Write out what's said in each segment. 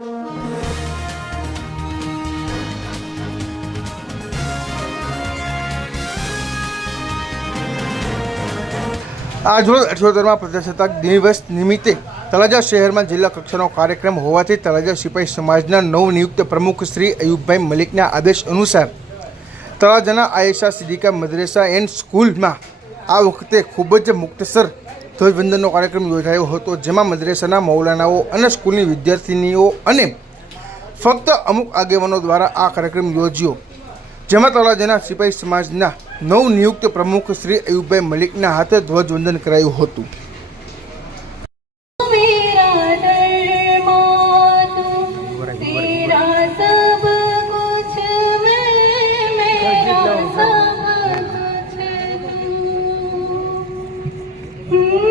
આજરોજ અઠ્યોતેરમાં પ્રજાસત્તાક દિવસ નિમિત્તે તળાજા શહેરમાં જિલ્લા કક્ષાનો કાર્યક્રમ હોવાથી તળાજા સિપાહી સમાજના નવનિયુક્ત પ્રમુખ શ્રી અયુબભાઈ મલિકના આદેશ અનુસાર તળાજાના આયેશા સિદ્દીકા મદ્રેસા એન્ડ સ્કૂલમાં આ વખતે ખૂબ જ મુક્તસર ધ્વજવંદનનો કાર્યક્રમ યોજાયો હતો, જેમાં મદ્રેસાના મૌલાનાઓ અને સ્કૂલની વિદ્યાર્થિનીઓ અને ફક્ત અમુક આગેવાનો દ્વારા આ કાર્યક્રમ યોજ્યો. જેમાં તળાજાના સિપાહી સમાજના નવનિયુક્ત પ્રમુખ શ્રી અયુબભાઈ મલિકના હાથે ધ્વજવંદન કરાયું હતું. मेरा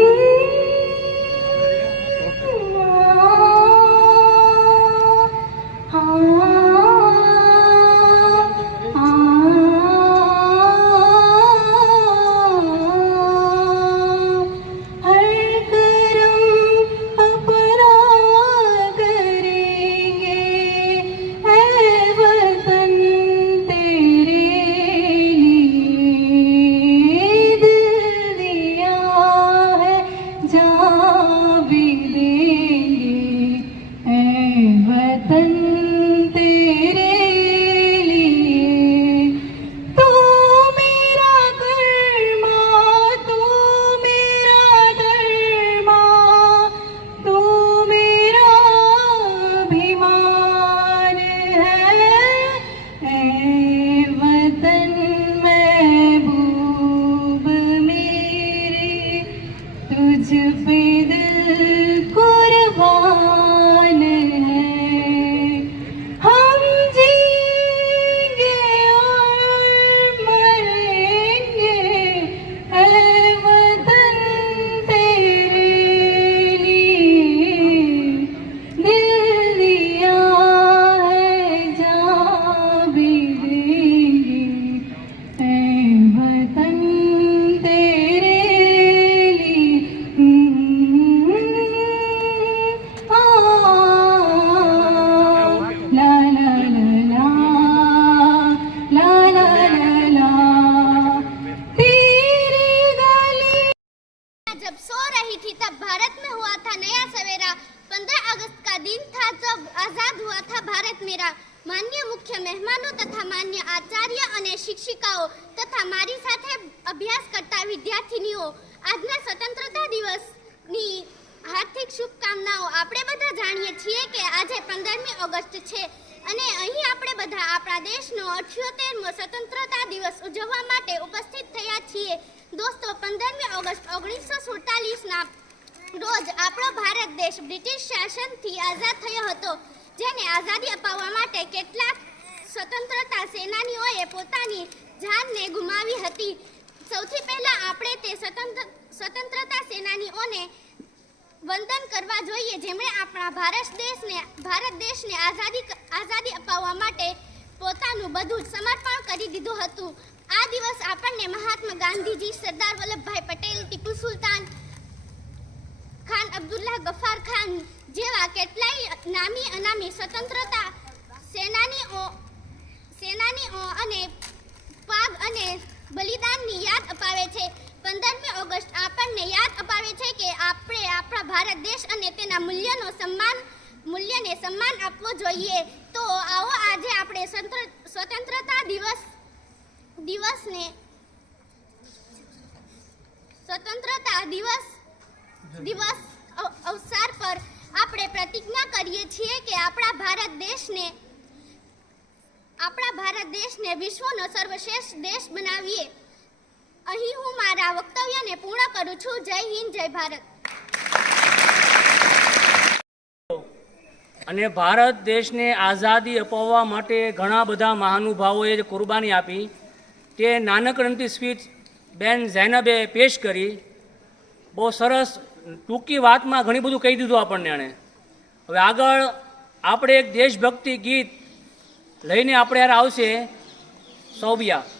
આઝાદ હુઆ થા ભારત મેરા. માન્ય મુખ્ય મહેમાનો તથા માન્ય આચાર્ય અને શિક્ષિકાઓ તથા મારી સાથે અભ્યાસ કરતા વિદ્યાર્થીનીઓ, આજના સ્વતંત્રતા દિવસની હાર્દિક શુભકામનાઓ આપણે બધા જાણીએ છીએ કે આજે પંદરમી ઓગસ્ટ છે અને અહીં આપણે બધા આપણા દેશનો અઠ્યોતેરમો સ્વતંત્રતા દિવસ ઉજવવા માટે ઉપસ્થિત થયા છીએ. દોસ્તો, પંદરમી ઓગસ્ટ ઓગણીસો સુડતાલીસના રોજ આપણો ભારત દેશ બ્રિટિશ શાસનથી આઝાદ થયો હતો, જેને આઝાદી અપાવવા માટે કેટલાક સ્વતંત્રતા સેનાનીઓએ પોતાની જાનને ગુમાવી હતી. સૌથી પહેલા આપણે તે સ્વતંત્ર, સ્વતંત્રતા સેનાનીઓને વંદન કરવા જોઈએ. જેમણે આપણા ભારત દેશને ભારત દેશને આઝાદી આઝાદી અપાવવા માટે પોતાનું બધું સમર્પણ કરી દીધું હતું. આ દિવસ આપણને મહાત્મા ગાંધીજી, સરદાર વલ્લભભાઈ પટેલ ટીપુ સુલતાન ખાન જેવા કેટલાય નામી અનામી સ્વતંત્રતા સેનાનીઓ સેનાનીઓ અને પાગ અને બલિદાનની યાદ અપાવે છે. પંદરમી ઓગસ્ટ આપણને યાદ અપાવે છે કે આપણે આપણા ભારત દેશ અને તેના મૂલ્યનો સન્માન, મૂલ્યને સન્માન આપવો જોઈએ. તો આવો આજે આપણે સ્વતંત્રતા દિવસ, દિવસને સ્વતંત્રતા દિવસ દિવસ અવ- અવસર પર આપણે પ્રતિજ્ઞા કરીએ છીએ કે આપણા ભારત દેશને, આપણા ભારત દેશને વિશ્વનો સર્વશ્રેષ્ઠ દેશ બનાવીએ. અહીં હું મારા વક્તવ્યને પૂર્ણ કરું છું. જય હિન્દ, જય ભારત. અને ભારત દેશને આઝાદી અપાવવા માટે ઘણા બધા મહાનુભાવોએ કુરબાની આપી. તે નાનકડંતી સ્પીચ બેન ઝૈનબે પેશ કરી. બહુ સરસ ટૂંકી વાતમાં ઘણી બધું કહી દીધું આપણને એણે. હવે આગળ આપણે એક દેશભક્તિ ગીત લઈને આપણે યાર આવશે સૌબિયા.